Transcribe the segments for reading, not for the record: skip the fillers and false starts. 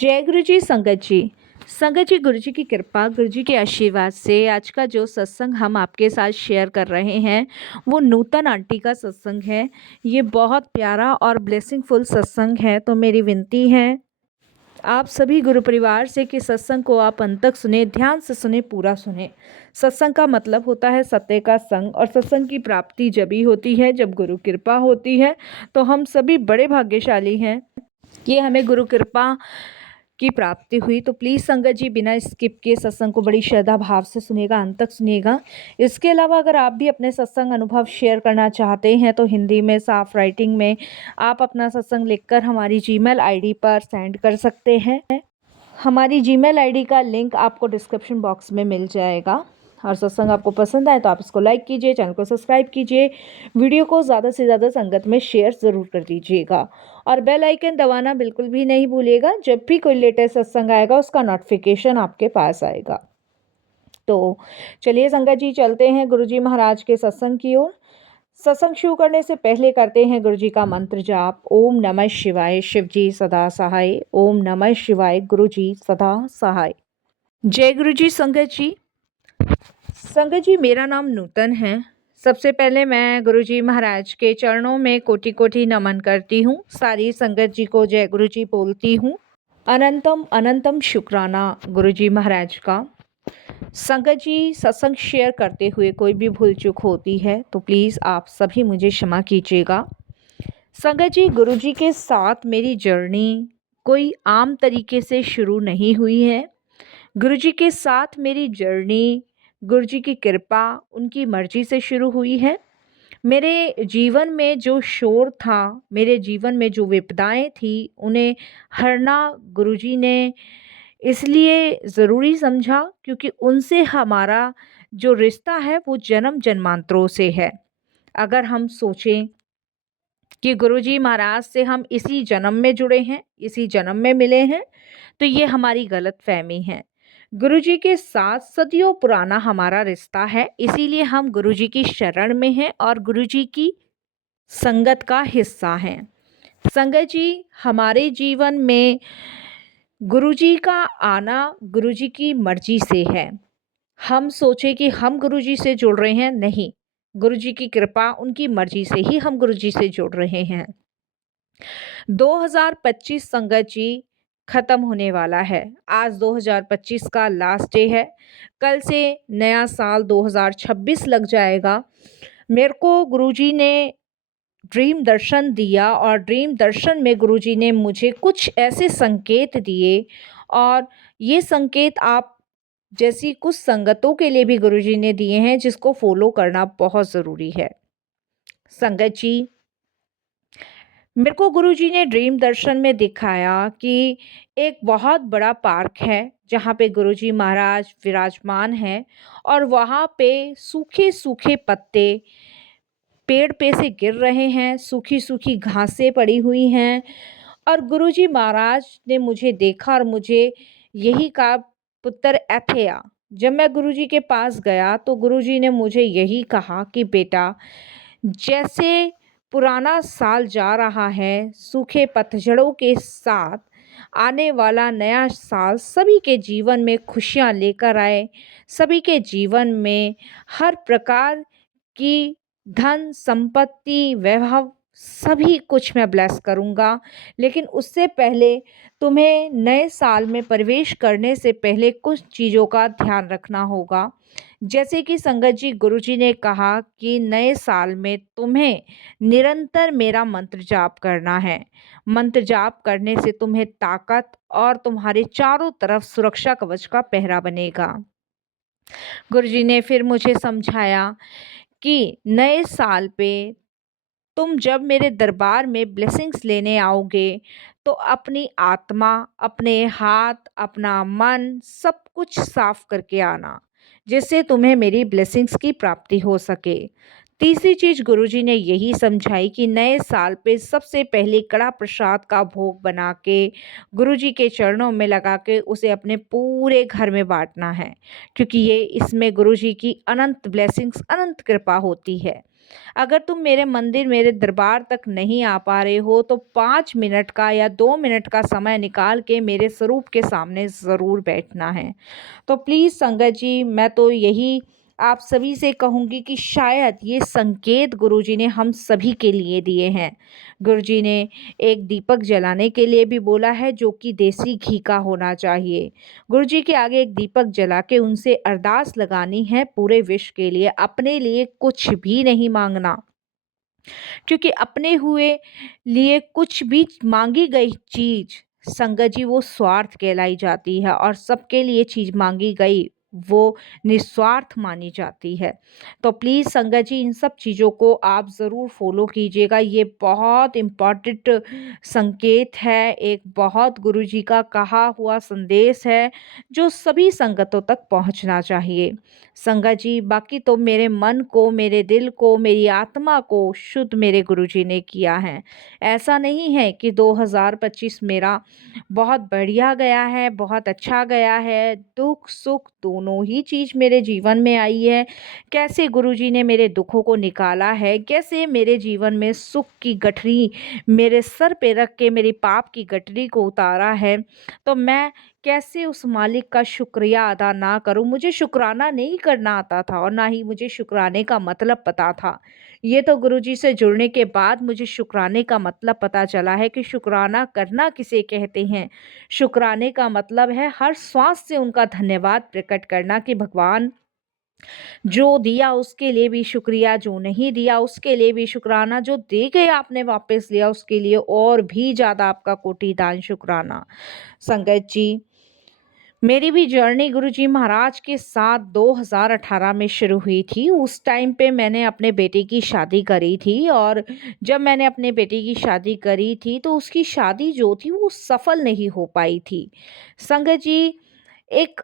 जय गुरु जी। संगत जी, गुरु जी की कृपा, गुरु जी के आशीर्वाद से आज का जो सत्संग हम आपके साथ शेयर कर रहे हैं वो नूतन आंटी का सत्संग है। ये बहुत प्यारा और ब्लेसिंगफुल सत्संग है। तो मेरी विनती है आप सभी गुरु परिवार से कि सत्संग को आप अंत तक सुने, ध्यान से सुने, पूरा सुने। सत्संग का मतलब होता है सत्य का संग, और सत्संग की प्राप्ति जब ही होती है जब गुरु कृपा होती है। तो हम सभी बड़े भाग्यशाली हैं, ये हमें गुरु कृपा की प्राप्ति हुई। तो प्लीज़ संगत जी बिना स्किप किए सत्संग को बड़ी श्रद्धा भाव से सुनेगा, अंत तक सुनिएगा। इसके अलावा अगर आप भी अपने सत्संग अनुभव शेयर करना चाहते हैं तो हिंदी में साफ राइटिंग में आप अपना सत्संग लिखकर हमारी जीमेल आईडी पर सेंड कर सकते हैं। हमारी जीमेल आईडी का लिंक आपको डिस्क्रिप्शन बॉक्स में मिल जाएगा। और सत्संग आपको पसंद आए तो आप इसको लाइक कीजिए, चैनल को सब्सक्राइब कीजिए, वीडियो को ज़्यादा से ज़्यादा संगत में शेयर ज़रूर कर दीजिएगा और बेल आइकन दबाना बिल्कुल भी नहीं भूलिएगा। जब भी कोई लेटेस्ट सत्संग आएगा उसका नोटिफिकेशन आपके पास आएगा। तो चलिए संगत जी चलते हैं गुरु जी महाराज के सत्संग की ओर। सत्संग शुरू करने से पहले करते हैं गुरु जी का मंत्र जाप। ओम नमः शिवाय, शिव जी सदा सहाय। ओम नमः शिवाय, गुरु जी सदा सहाय। जय गुरु जी। संगत जी मेरा नाम नूतन है। सबसे पहले मैं गुरु जी महाराज के चरणों में कोटि कोटि नमन करती हूँ। सारी संगत जी को जय गुरु जी बोलती हूँ। अनंतम अनंतम शुक्राना गुरु जी महाराज का। संगत जी सत्संग शेयर करते हुए कोई भी भूल चूक होती है तो प्लीज़ आप सभी मुझे क्षमा कीजिएगा। संगत जी गुरु जी के साथ मेरी जर्नी कोई आम तरीके से शुरू नहीं हुई है। गुरु जी के साथ मेरी जर्नी गुरु जी की कृपा, उनकी मर्जी से शुरू हुई है। मेरे जीवन में जो शोर था, मेरे जीवन में जो विपदाएं थी, उन्हें हरना गुरु जी ने इसलिए ज़रूरी समझा क्योंकि उनसे हमारा जो रिश्ता है वो जन्म जन्मांतरों से है। अगर हम सोचें कि गुरुजी महाराज से हम इसी जन्म में जुड़े हैं, इसी जन्म में मिले हैं, तो ये हमारी गलतफहमी है। गुरुजी के साथ सदियों पुराना हमारा रिश्ता है, इसीलिए हम गुरुजी की शरण में हैं और गुरुजी की संगत का हिस्सा हैं। संगत जी हमारे जीवन में गुरुजी का आना गुरुजी की मर्जी से है। हम सोचे कि हम गुरुजी से जुड़ रहे हैं, नहीं, गुरुजी की कृपा, उनकी मर्जी से ही हम गुरुजी से जुड़ रहे हैं। 2025 संगत जी ख़त्म होने वाला है। आज 2025 का लास्ट डे है। कल से नया साल 2026 लग जाएगा। मेरे को गुरुजी ने ड्रीम दर्शन दिया और ड्रीम दर्शन में गुरुजी ने मुझे कुछ ऐसे संकेत दिए, और ये संकेत आप जैसी कुछ संगतों के लिए भी गुरुजी ने दिए हैं जिसको फॉलो करना बहुत ज़रूरी है। संगत जी मेरे को गुरुजी ने ड्रीम दर्शन में दिखाया कि एक बहुत बड़ा पार्क है जहाँ पे गुरुजी महाराज विराजमान हैं, और वहाँ पे सूखे सूखे पत्ते पेड़ पे से गिर रहे हैं, सूखी सूखी घासें पड़ी हुई हैं। और गुरुजी महाराज ने मुझे देखा और मुझे यही कहा, पुत्र ऐथे आ। जब मैं गुरुजी के पास गया तो गुरुजी ने मुझे यही कहा कि बेटा, जैसे पुराना साल जा रहा है सूखे पतझड़ों के साथ, आने वाला नया साल सभी के जीवन में खुशियाँ लेकर आए, सभी के जीवन में हर प्रकार की धन संपत्ति वैभव सभी कुछ मैं ब्लेस करूँगा। लेकिन उससे पहले तुम्हें नए साल में प्रवेश करने से पहले कुछ चीज़ों का ध्यान रखना होगा। जैसे कि संगत जी गुरुजी ने कहा कि नए साल में तुम्हें निरंतर मेरा मंत्र जाप करना है। मंत्र जाप करने से तुम्हें ताकत और तुम्हारे चारों तरफ सुरक्षा कवच का पहरा बनेगा। गुरुजी ने फिर मुझे समझाया कि नए साल पे तुम जब मेरे दरबार में ब्लेसिंग्स लेने आओगे तो अपनी आत्मा, अपने हाथ, अपना मन सब कुछ साफ करके आना, जिससे तुम्हें मेरी ब्लेसिंग्स की प्राप्ति हो सके। तीसरी चीज़ गुरुजी ने यही समझाई कि नए साल पे सबसे पहले कड़ा प्रसाद का भोग बना के गुरुजी के चरणों में लगा के उसे अपने पूरे घर में बांटना है, क्योंकि ये इसमें गुरुजी की अनंत ब्लेसिंग्स, अनंत कृपा होती है। अगर तुम मेरे मंदिर, मेरे दरबार तक नहीं आ पा रहे हो तो 5 मिनट का या 2 मिनट का समय निकाल के मेरे स्वरूप के सामने ज़रूर बैठना है। तो प्लीज़ संगत जी, मैं तो यही आप सभी से कहूँगी कि शायद ये संकेत गुरुजी ने हम सभी के लिए दिए हैं। गुरुजी ने एक दीपक जलाने के लिए भी बोला है जो कि देसी घी का होना चाहिए। गुरुजी के आगे एक दीपक जला के उनसे अरदास लगानी है पूरे विश्व के लिए, अपने लिए कुछ भी नहीं माँगना। क्योंकि अपने हुए लिए कुछ भी मांगी गई चीज संगत जी वो स्वार्थ कहलाई जाती है, और सबके लिए चीज मांगी गई वो निस्वार्थ मानी जाती है। तो प्लीज़ संगत जी इन सब चीज़ों को आप ज़रूर फॉलो कीजिएगा। ये बहुत इम्पॉर्टेंट संकेत है, एक बहुत गुरु जी का कहा हुआ संदेश है जो सभी संगतों तक पहुंचना चाहिए। संगत जी बाकी तो मेरे मन को, मेरे दिल को, मेरी आत्मा को शुद्ध मेरे गुरुजी ने किया है। ऐसा नहीं है कि 2025 मेरा बहुत बढ़िया गया है, बहुत अच्छा गया है। दुख सुख दोनों ही चीज़ मेरे जीवन में आई है। कैसे गुरुजी ने मेरे दुखों को निकाला है, कैसे मेरे जीवन में सुख की गठरी मेरे सर पे रख के मेरी पाप की गठरी को उतारा है। तो मैं कैसे उस मालिक का शुक्रिया अदा ना करूं। मुझे शुक्राना नहीं करना आता था और ना ही मुझे शुक्राने का मतलब पता था। ये तो गुरुजी से जुड़ने के बाद मुझे शुक्राने का मतलब पता चला है कि शुक्राना करना किसे कहते हैं। शुक्राने का मतलब है हर श्वास से उनका धन्यवाद प्रकट करना कि भगवान जो दिया उसके लिए भी शुक्रिया, जो नहीं दिया उसके लिए भी शुक्राना, जो दे गए आपने वापस लिया उसके लिए और भी ज़्यादा आपका कोटि दान शुक्राना। संगत जी मेरी भी जर्नी गुरुजी महाराज के साथ 2018 में शुरू हुई थी। उस टाइम पे मैंने अपने बेटे की शादी करी थी, और जब मैंने अपने बेटे की शादी करी थी तो उसकी शादी जो थी वो सफल नहीं हो पाई थी। संगत जी एक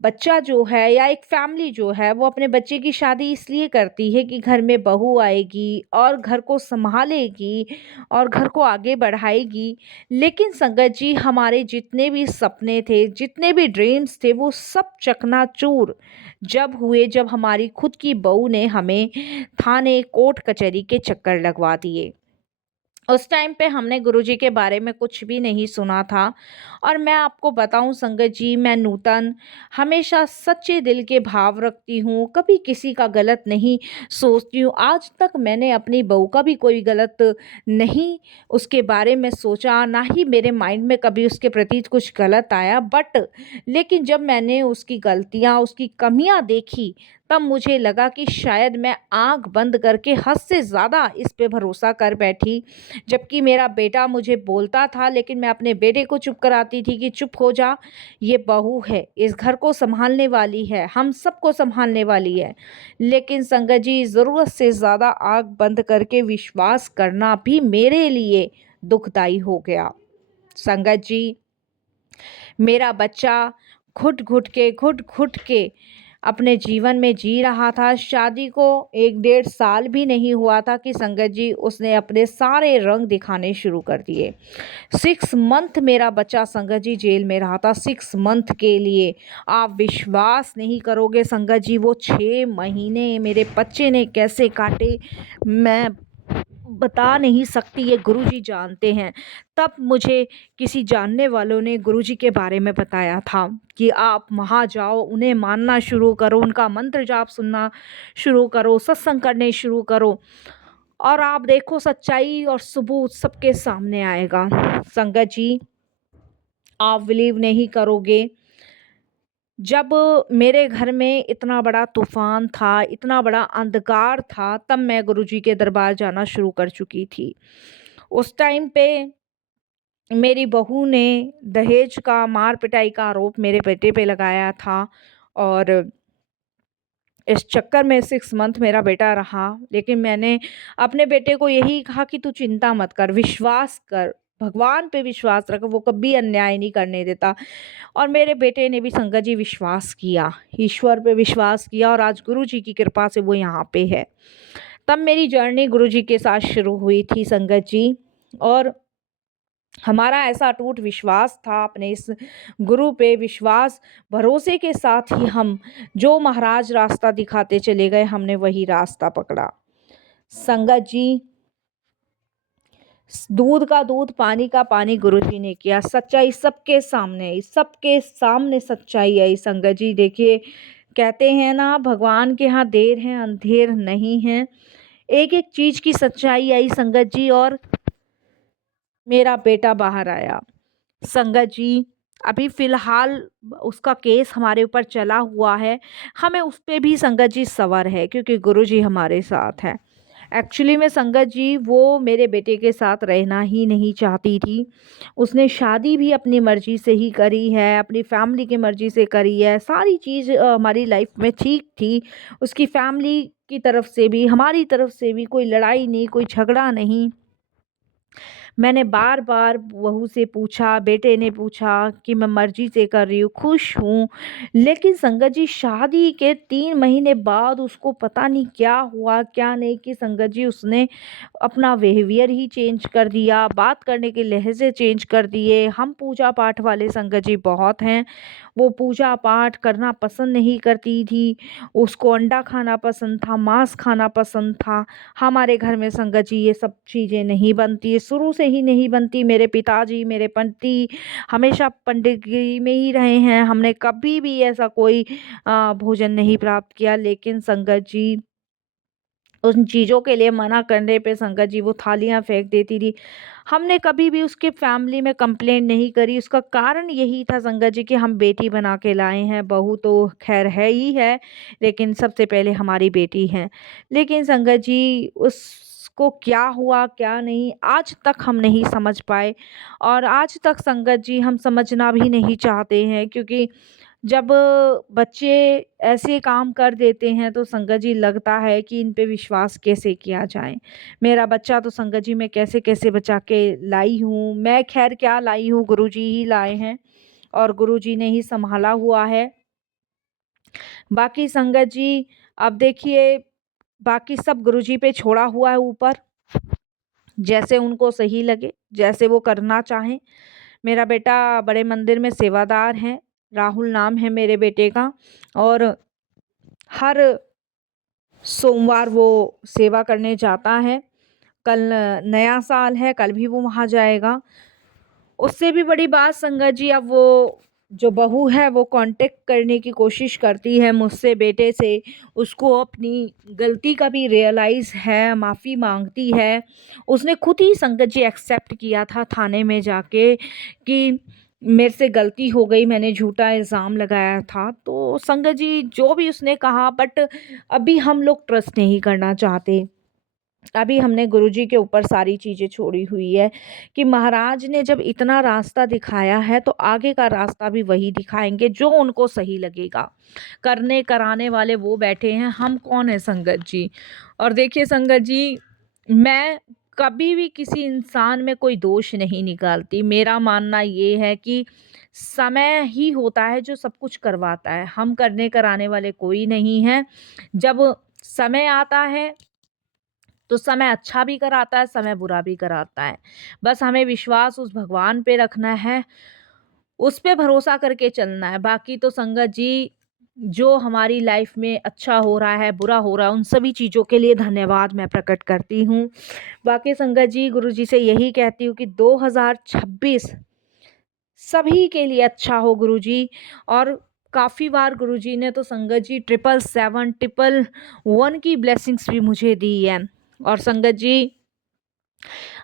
बच्चा जो है या एक फैमिली जो है वो अपने बच्चे की शादी इसलिए करती है कि घर में बहू आएगी और घर को संभालेगी और घर को आगे बढ़ाएगी। लेकिन संगत जी हमारे जितने भी सपने थे, जितने भी ड्रीम्स थे, वो सब चकनाचूर जब हुए जब हमारी खुद की बहू ने हमें थाने कोर्ट कचहरी के चक्कर लगवा दिए। उस टाइम पे हमने गुरुजी के बारे में कुछ भी नहीं सुना था। और मैं आपको बताऊं संगत जी, मैं नूतन हमेशा सच्चे दिल के भाव रखती हूँ, कभी किसी का गलत नहीं सोचती हूँ। आज तक मैंने अपनी बहू का भी कोई गलत नहीं उसके बारे में सोचा, ना ही मेरे माइंड में कभी उसके प्रति कुछ गलत आया। बट लेकिन जब मैंने उसकी गलतियाँ, उसकी कमियाँ देखी, तब मुझे लगा कि शायद मैं आंख बंद करके हद से ज़्यादा इस पे भरोसा कर बैठी। जबकि मेरा बेटा मुझे बोलता था, लेकिन मैं अपने बेटे को चुप कराती थी कि चुप हो जा, ये बहू है, इस घर को संभालने वाली है, हम सबको संभालने वाली है। लेकिन संगत जी ज़रूरत से ज़्यादा आँख बंद करके विश्वास करना भी मेरे लिए दुखदाई हो गया। संगत जी मेरा बच्चा घुट-घुट के अपने जीवन में जी रहा था। शादी को 1 डेढ़ साल भी नहीं हुआ था कि संगत जी उसने अपने सारे रंग दिखाने शुरू कर दिए। 6 मंथ मेरा बच्चा संगत जी जेल में रहा था, 6 मंथ के लिए। आप विश्वास नहीं करोगे संगत जी वो 6 महीने मेरे बच्चे ने कैसे काटे, मैं बता नहीं सकती, ये गुरुजी जानते हैं। तब मुझे किसी जानने वालों ने गुरुजी के बारे में बताया था कि आप वहाँ जाओ, उन्हें मानना शुरू करो, उनका मंत्र जाप सुनना शुरू करो, सत्संग करने शुरू करो, और आप देखो सच्चाई और सबूत सबके सामने आएगा। संगत जी आप बिलीव नहीं करोगे, जब मेरे घर में इतना बड़ा तूफ़ान था, इतना बड़ा अंधकार था, तब मैं गुरुजी के दरबार जाना शुरू कर चुकी थी। उस टाइम पे मेरी बहू ने दहेज का, मार-पिटाई का आरोप मेरे बेटे पे लगाया था, और इस चक्कर में 6 मंथ मेरा बेटा रहा। लेकिन मैंने अपने बेटे को यही कहा कि तू चिंता मत कर, विश्वास कर, भगवान पे विश्वास रख, वो कभी अन्याय नहीं करने देता। और मेरे बेटे ने भी संगत जी विश्वास किया, ईश्वर पे विश्वास किया, और आज गुरुजी की कृपा से वो यहाँ पे है। तब मेरी जर्नी गुरुजी के साथ शुरू हुई थी संगत जी। और हमारा ऐसा अटूट विश्वास था अपने इस गुरु पे, विश्वास भरोसे के साथ ही हम जो महाराज रास्ता दिखाते चले गए, हमने वही रास्ता पकड़ा। संगत जी, दूध का दूध, पानी का पानी गुरुजी ने किया। सच्चाई सबके सामने सच्चाई आई संगत जी। देखिए, कहते हैं ना, भगवान के यहाँ देर है अंधेर नहीं है। एक एक चीज की सच्चाई आई संगत जी, और मेरा बेटा बाहर आया संगत जी। अभी फिलहाल उसका केस हमारे ऊपर चला हुआ है। हमें उस पे भी संगत जी सवार है, क्योंकि गुरुजी हमारे साथ है। एक्चुअली में संगत जी, वो मेरे बेटे के साथ रहना ही नहीं चाहती थी। उसने शादी भी अपनी मर्जी से ही करी है, अपनी फैमिली की मर्जी से करी है। सारी चीज़ हमारी लाइफ में ठीक थी। उसकी फैमिली की तरफ से भी, हमारी तरफ से भी कोई लड़ाई नहीं, कोई झगड़ा नहीं। मैंने बार-बार बहू से पूछा, बेटे ने पूछा कि मैं मर्ज़ी से कर रही हूँ, खुश हूँ। लेकिन संगत जी, शादी के 3 महीने बाद उसको पता नहीं क्या हुआ, क्या नहीं, कि संगत जी उसने अपना बिहेवियर ही चेंज कर दिया, बात करने के लहज़े चेंज कर दिए। हम पूजा-पाठ वाले संगत जी बहुत हैं, वो पूजा-पाठ करना पसंद नहीं करती थी। उसको अंडा खाना पसंद था, मांस खाना पसंद था। हमारे घर में संगत जी ये सब चीज़ें नहीं बनती है, शुरू से ही नहीं बनती। मेरे पिताजी, मेरे पति हमेशा पंडितगिरी में ही रहे हैं। हमने कभी भी ऐसा कोई भोजन नहीं प्राप्त किया। लेकिन संगत जी, उन चीज़ों के लिए मना करने पे संगत जी वो थालियाँ फेंक देती थी। हमने कभी भी उसके फैमिली में कंप्लेंट नहीं करी। उसका कारण यही था संगत जी कि हम बेटी बना के लाए हैं, बहू तो ख़ैर है ही है, लेकिन सबसे पहले हमारी बेटी है। लेकिन संगत जी, उसको क्या हुआ, क्या नहीं, आज तक हम नहीं समझ पाए, और आज तक संगत जी हम समझना भी नहीं चाहते हैं, क्योंकि जब बच्चे ऐसे काम कर देते हैं तो संगत जी लगता है कि इन पे विश्वास कैसे किया जाए। मेरा बच्चा तो संगत जी मैं कैसे-कैसे बचा के लाई हूँ। मैं ख़ैर क्या लाई हूँ, गुरुजी ही लाए हैं, और गुरुजी ने ही सँभाला हुआ है। बाकी संगत जी, अब देखिए, बाकी सब गुरुजी पे छोड़ा हुआ है ऊपर। जैसे उनको सही लगे, जैसे वो करना चाहें। मेरा बेटा बड़े मंदिर में सेवादार है, राहुल नाम है मेरे बेटे का, और हर सोमवार वो सेवा करने जाता है। कल नया साल है, कल भी वो वहाँ जाएगा। उससे भी बड़ी बात संगत जी, अब वो जो बहू है वो कांटेक्ट करने की कोशिश करती है मुझसे, बेटे से। उसको अपनी गलती का भी रियलाइज़ है, माफ़ी माँगती है। उसने खुद ही संगत जी एक्सेप्ट किया था थाने में जाके कि मेरे से गलती हो गई, मैंने झूठा इल्ज़ाम लगाया था। तो संगत जी, जो भी उसने कहा, बट अभी हम लोग ट्रस्ट नहीं करना चाहते। अभी हमने गुरुजी के ऊपर सारी चीज़ें छोड़ी हुई है, कि महाराज ने जब इतना रास्ता दिखाया है तो आगे का रास्ता भी वही दिखाएँगे जो उनको सही लगेगा। करने कराने वाले वो बैठे हैं, हम कौन है संगत जी। और देखिए संगत जी, मैं कभी भी किसी इंसान में कोई दोष नहीं निकालती। मेरा मानना ये है कि समय ही होता है जो सब कुछ करवाता है। हम करने कराने वाले कोई नहीं हैं। जब समय आता है तो समय अच्छा भी कराता है, समय बुरा भी कराता है। बस हमें विश्वास उस भगवान पे रखना है, उस पे भरोसा करके चलना है। बाकी तो संगत जी, जो हमारी लाइफ में अच्छा हो रहा है, बुरा हो रहा है, उन सभी चीज़ों के लिए धन्यवाद मैं प्रकट करती हूँ। बाकी संगत जी, गुरुजी से यही कहती हूँ कि 2026 सभी के लिए अच्छा हो गुरुजी। और काफ़ी बार गुरुजी ने तो संगत जी 777, 111 की ब्लेसिंग्स भी मुझे दी है। और संगत जी,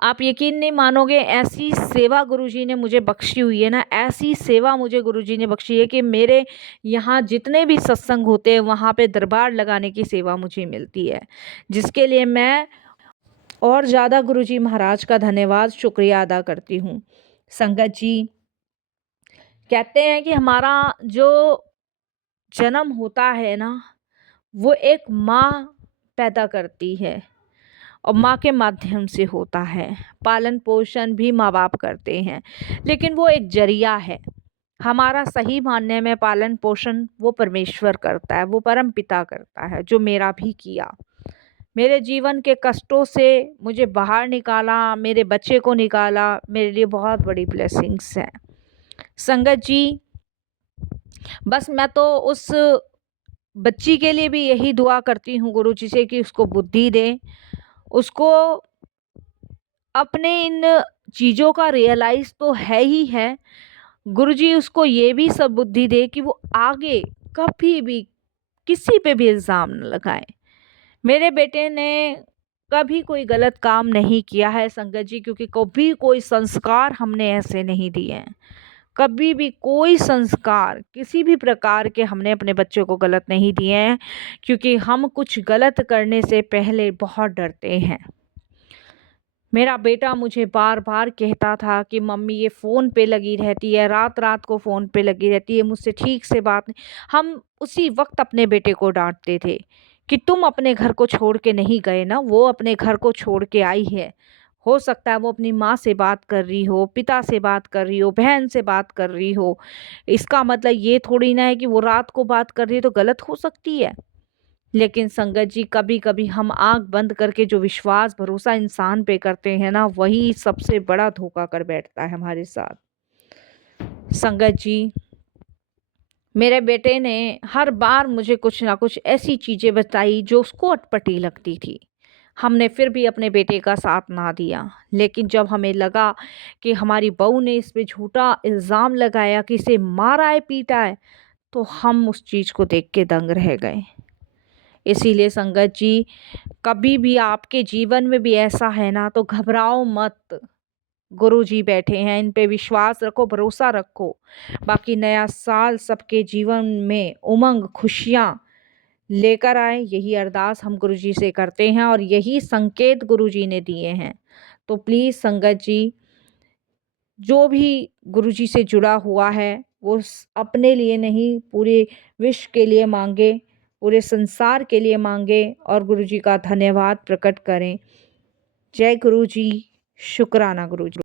आप यकीन नहीं मानोगे, ऐसी सेवा गुरुजी ने मुझे बख्शी हुई है ना, ऐसी सेवा मुझे गुरुजी ने बख्शी है कि मेरे यहाँ जितने भी सत्संग होते हैं वहाँ पे दरबार लगाने की सेवा मुझे मिलती है, जिसके लिए मैं और ज़्यादा गुरुजी महाराज का धन्यवाद, शुक्रिया अदा करती हूँ। संगत जी, कहते हैं कि हमारा जो जन्म होता है ना, वो एक माँ पैदा करती है, और माँ के माध्यम से होता है। पालन पोषण भी माँ बाप करते हैं, लेकिन वो एक जरिया है। हमारा सही मानने में पालन पोषण वो परमेश्वर करता है, वो परम पिता करता है, जो मेरा भी किया। मेरे जीवन के कष्टों से मुझे बाहर निकाला, मेरे बच्चे को निकाला, मेरे लिए बहुत बड़ी ब्लेसिंग्स है। संगत जी, बस मैं तो उस बच्ची के लिए भी यही दुआ करती हूँ गुरुजी से कि उसको बुद्धि दें, उसको अपने इन चीज़ों का रियलाइज़ तो है ही है। गुरुजी उसको ये भी सब बुद्धि दे कि वो आगे कभी भी किसी पे भी इल्ज़ाम न लगाए। मेरे बेटे ने कभी कोई गलत काम नहीं किया है संगत जी, क्योंकि कभी कोई संस्कार हमने ऐसे नहीं दिए हैं। कभी भी कोई संस्कार किसी भी प्रकार के हमने अपने बच्चों को गलत नहीं दिए हैं, क्योंकि हम कुछ गलत करने से पहले बहुत डरते हैं। मेरा बेटा मुझे बार-बार कहता था कि मम्मी ये फ़ोन पे लगी रहती है, रात-रात को फ़ोन पे लगी रहती है, मुझसे ठीक से बात नहीं। हम उसी वक़्त अपने बेटे को डाँटते थे कि तुम अपने घर को छोड़ के नहीं गए ना, वो अपने घर को छोड़ के आई है। हो सकता है वो अपनी माँ से बात कर रही हो, पिता से बात कर रही हो, बहन से बात कर रही हो। इसका मतलब ये थोड़ी ना है कि वो रात को बात कर रही है तो गलत हो सकती है। लेकिन संगत जी, कभी-कभी हम आँख बंद करके जो विश्वास भरोसा इंसान पे करते हैं ना, वही सबसे बड़ा धोखा कर बैठता है हमारे साथ। संगत जी, मेरे बेटे ने हर बार मुझे कुछ ना कुछ ऐसी चीज़ें बताई जो उसको अटपटी लगती थी। हमने फिर भी अपने बेटे का साथ ना दिया, लेकिन जब हमें लगा कि हमारी बहू ने इस पे झूठा इल्ज़ाम लगाया कि इसे मारा है, पीटा है, तो हम उस चीज़ को देख के दंग रह गए। इसीलिए संगत जी, कभी भी आपके जीवन में भी ऐसा है ना तो घबराओ मत। गुरुजी बैठे हैं, इन पे विश्वास रखो, भरोसा रखो। बाकी नया साल सबके जीवन में उमंग, खुशियाँ लेकर आए, यही अरदास हम गुरुजी से करते हैं और यही संकेत गुरुजी ने दिए हैं। तो प्लीज़ संगत जी, जो भी गुरुजी से जुड़ा हुआ है वो अपने लिए नहीं, पूरे विश्व के लिए मांगे, पूरे संसार के लिए मांगे और गुरुजी का धन्यवाद प्रकट करें। जय गुरुजी, शुक्राना गुरुजी।